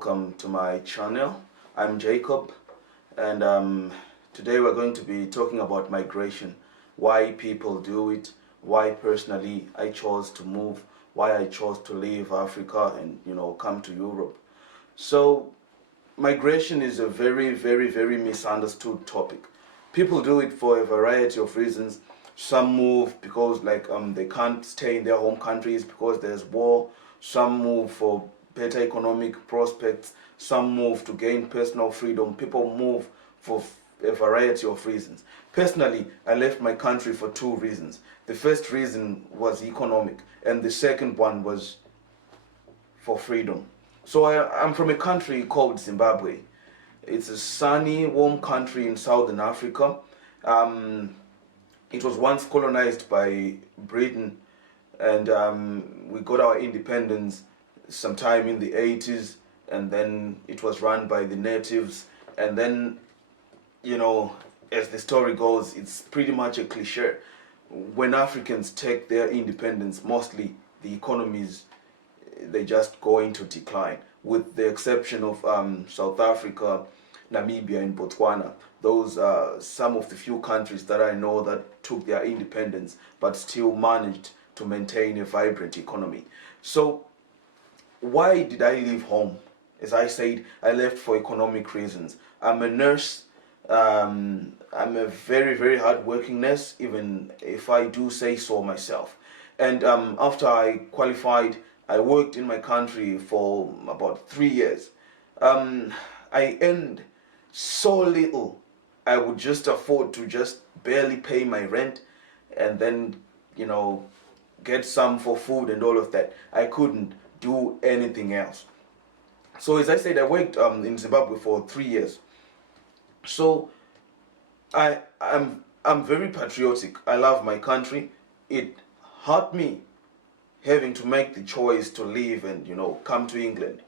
welcome to my channel. I'm Jacob, and today we're going to be talking about migration, why people do it, why personally I chose to move, why I chose to leave Africa and come to Europe. So migration is a very misunderstood topic. People do it for a variety of reasons. Some move because they can't stay in their home countries because there's war. Some move for better economic prospects. Some move to gain personal freedom. People move for a variety of reasons. Personally, I left my country for two reasons. The first reason was economic, and the second one was for freedom. So I'm from a country called Zimbabwe. It's a sunny, warm country in southern Africa. Um, it was once colonized by Britain, and we got our independence sometime in the 80s, and then it was run by the natives. And then, as the story goes, it's pretty much a cliche. When Africans take their independence, mostly the economies they just go into decline, with the exception of South Africa, Namibia, and Botswana. Those are some of the few countries that I know that took their independence but still managed to maintain a vibrant economy. So, why did I leave home? As I said, I left for economic reasons. I'm a nurse. I'm a very hard-working nurse, even if I do say so myself. And after I qualified, I worked in my country for about 3 years. I earned so little, I would just afford to just barely pay my rent and then, get some for food and all of that. I couldn't do anything else. So as I said, I worked in Zimbabwe for 3 years. So I'm very patriotic. I love my country. It hurt me having to make the choice to leave and come to England,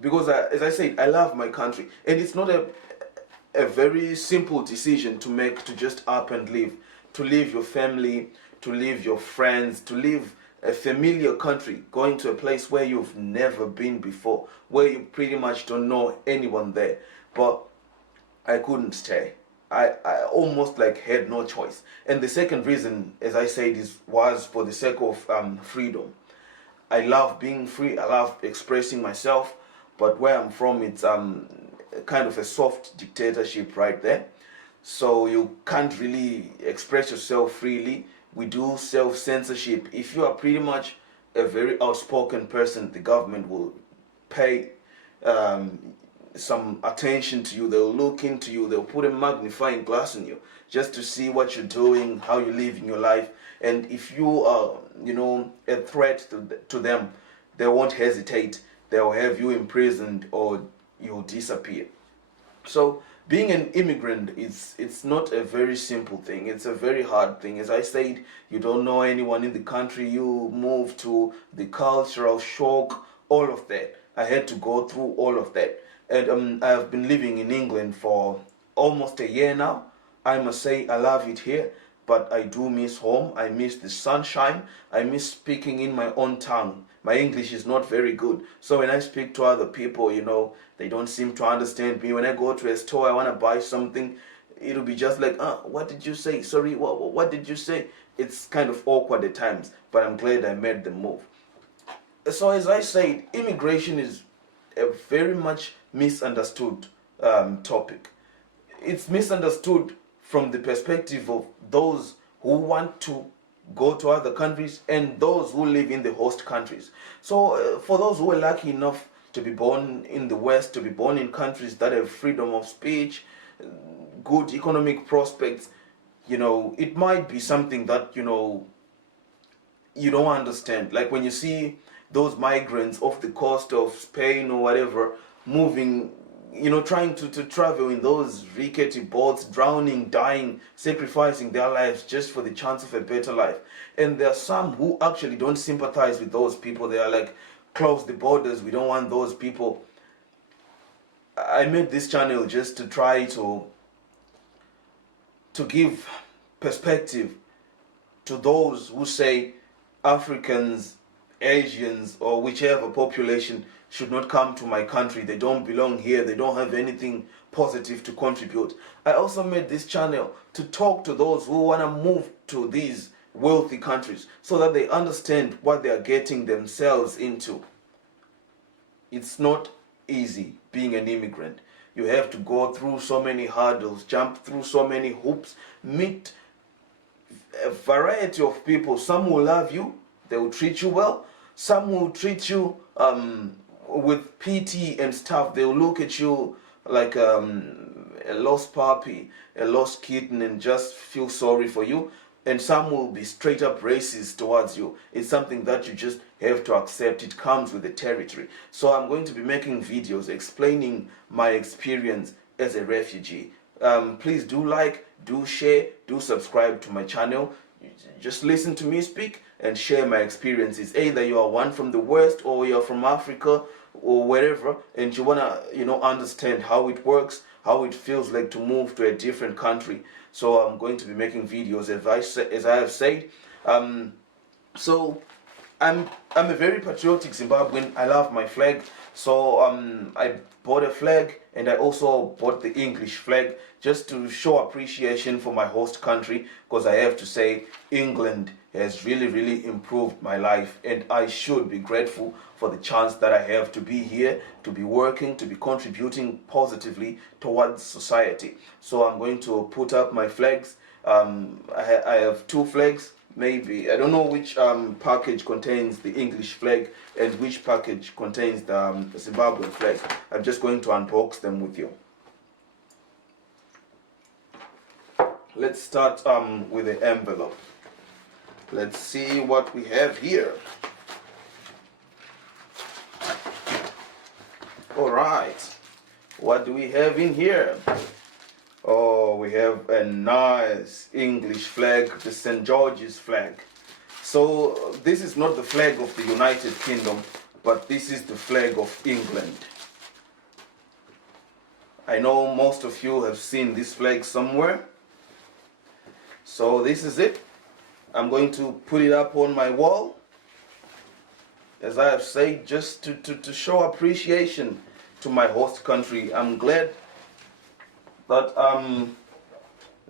because as I said, I love my country, and it's not a very simple decision to make, to just up and leave, to leave your family, to leave your friends, to leave a familiar country, going to a place where you've never been before, where you pretty much don't know anyone there. But I couldn't stay. I almost had no choice. And the second reason, as I said, was for the sake of freedom. I love being free. I love expressing myself. But where I'm from, it's kind of a soft dictatorship right there. So you can't really express yourself freely. We do self-censorship. If you are pretty much a very outspoken person, the government will pay some attention to you. They'll look into you. They'll put a magnifying glass on you just to see what you're doing, how you live in your life. And if you are, a threat to them, they won't hesitate. They'll have you imprisoned or you'll disappear. So being an immigrant, it's not a very simple thing. It's a very hard thing. As I said, you don't know anyone in the country. You move to the cultural shock, all of that. I had to go through all of that. And I've been living in England for almost a year now. I must say I love it here, but I do miss home. I miss the sunshine. I miss speaking in my own tongue. My English is not very good. So when I speak to other people, they don't seem to understand me. When I go to a store, I want to buy something, it'll be just like, what did you say? Sorry, what did you say? It's kind of awkward at times, but I'm glad I made the move. So as I said, immigration is a very much misunderstood topic. It's misunderstood from the perspective of those who want to go to other countries and those who live in the host countries. So for those who are lucky enough to be born in the West, to be born in countries that have freedom of speech, good economic prospects, it might be something that, you don't understand. Like when you see those migrants off the coast of Spain or whatever, moving, trying to travel in those rickety boats, drowning, dying, sacrificing their lives just for the chance of a better life. And there are some who actually don't sympathize with those people. They are like, close the borders, we don't want those people. I made this channel just to try to give perspective to those who say Africans Asians or whichever population should not come to my country. They don't belong here. They don't have anything positive to contribute. I also made this channel to talk to those who want to move to these wealthy countries so that they understand what they are getting themselves into. It's not easy being an immigrant. You have to go through so many hurdles, jump through so many hoops, meet a variety of people. Some will love you, they will treat you well. Some will treat you with pity and stuff. They will look at you like a lost puppy, a lost kitten, and just feel sorry for you. And some will be straight up racist towards you. It's something that you just have to accept. It comes with the territory. So I'm going to be making videos explaining my experience as a refugee. Please do like, do share, do subscribe to my channel. Just listen to me speak and share my experiences. Either you are one from the West or you're from Africa or wherever, and you want to understand how it works, how it feels like to move to a different country. So I'm going to be making videos as I have said. So I'm a very patriotic Zimbabwean. I love my flag. So I bought a flag, and I also bought the English flag just to show appreciation for my host country, because I have to say England has really improved my life, and I should be grateful for the chance that I have to be here, to be working, to be contributing positively towards society. So I'm going to put up my flags. I have two flags. Maybe I don't know which package contains the English flag and which package contains the Zimbabwean flag. I'm just going to unbox them with you. Let's start with the envelope. Let's see what we have here. All right, what do we have in here? Oh, we have a nice English flag, the St. George's flag. So this is not the flag of the United Kingdom, but this is the flag of England. I know most of you have seen this flag somewhere. So this is it. I'm going to put it up on my wall, as I have said, just to show appreciation to my host country. I'm glad that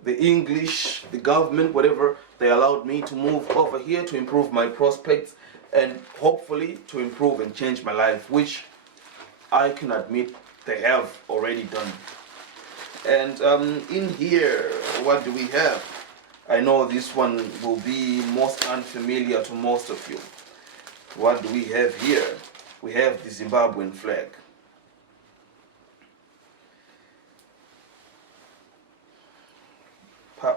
the English, the government, whatever, they allowed me to move over here to improve my prospects and hopefully to improve and change my life, which I can admit they have already done. And in here, what do we have? I know this one will be most unfamiliar to most of you. What do we have here? We have the Zimbabwean flag.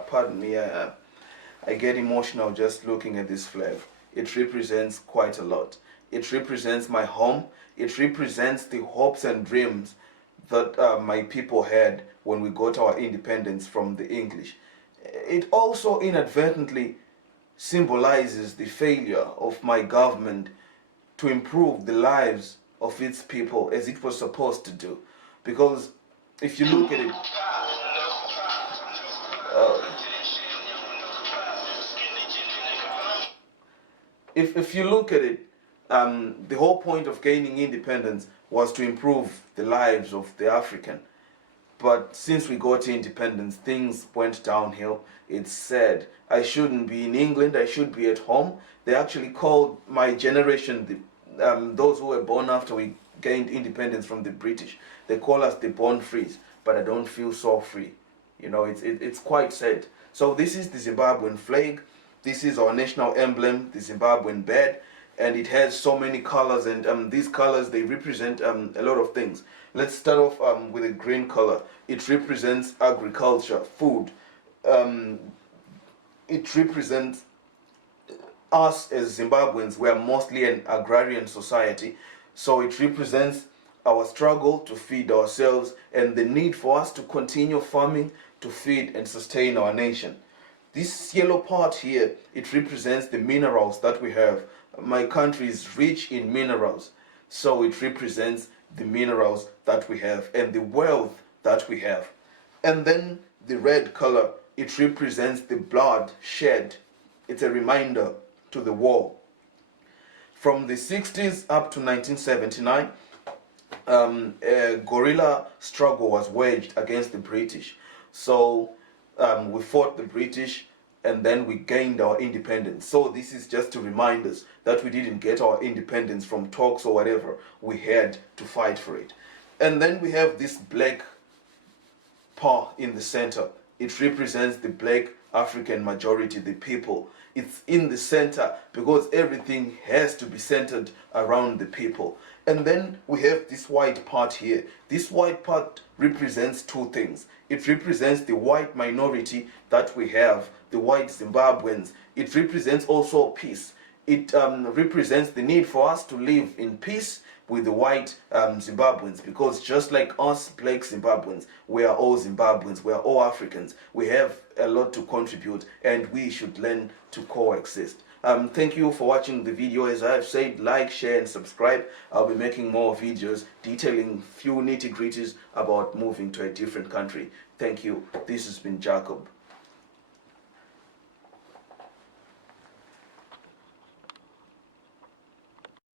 Pardon me, I get emotional just looking at this flag. It represents quite a lot. It represents my home. It represents the hopes and dreams that my people had when we got our independence from the English. It also inadvertently symbolizes the failure of my government to improve the lives of its people as it was supposed to do. Because if you look at it, if you look at it, the whole point of gaining independence was to improve the lives of the African. But since we got independence, things went downhill. It's sad. I shouldn't be in England. I should be at home. They actually called my generation, those who were born after we gained independence from the British, they call us the born frees. But I don't feel so free. You know, it's quite sad. So this is the Zimbabwean flag. This is our national emblem, the Zimbabwean bird. And it has so many colors, and these colors, they represent a lot of things. Let's start off with a green color. It represents agriculture, food. It represents us as Zimbabweans. We are mostly an agrarian society, so it represents our struggle to feed ourselves and the need for us to continue farming to feed and sustain our nation. This yellow part here, it represents the minerals that we have. My country is rich in minerals, so it represents the minerals that we have and the wealth that we have. And then the red color, it represents the blood shed. It's a reminder to the war. From the 60s up to 1979, a guerrilla struggle was waged against the British. So we fought the British, and then we gained our independence. So this is just to remind us that we didn't get our independence from talks or whatever. We had to fight for it. And then we have this black paw in the center. It represents the black African majority, the people. It's in the center because everything has to be centered around the people. And then we have this white part here. This white part represents two things. It represents the white minority that we have, the white Zimbabweans. It represents also peace. It represents the need for us to live in peace with the white Zimbabweans, because just like us black Zimbabweans, we are all Zimbabweans, we are all Africans. We have a lot to contribute, and we should learn to coexist. Thank you for watching the video. As I've said, like, share, and subscribe. I'll be making more videos detailing few nitty-gritties about moving to a different country. Thank you. This has been Jacob.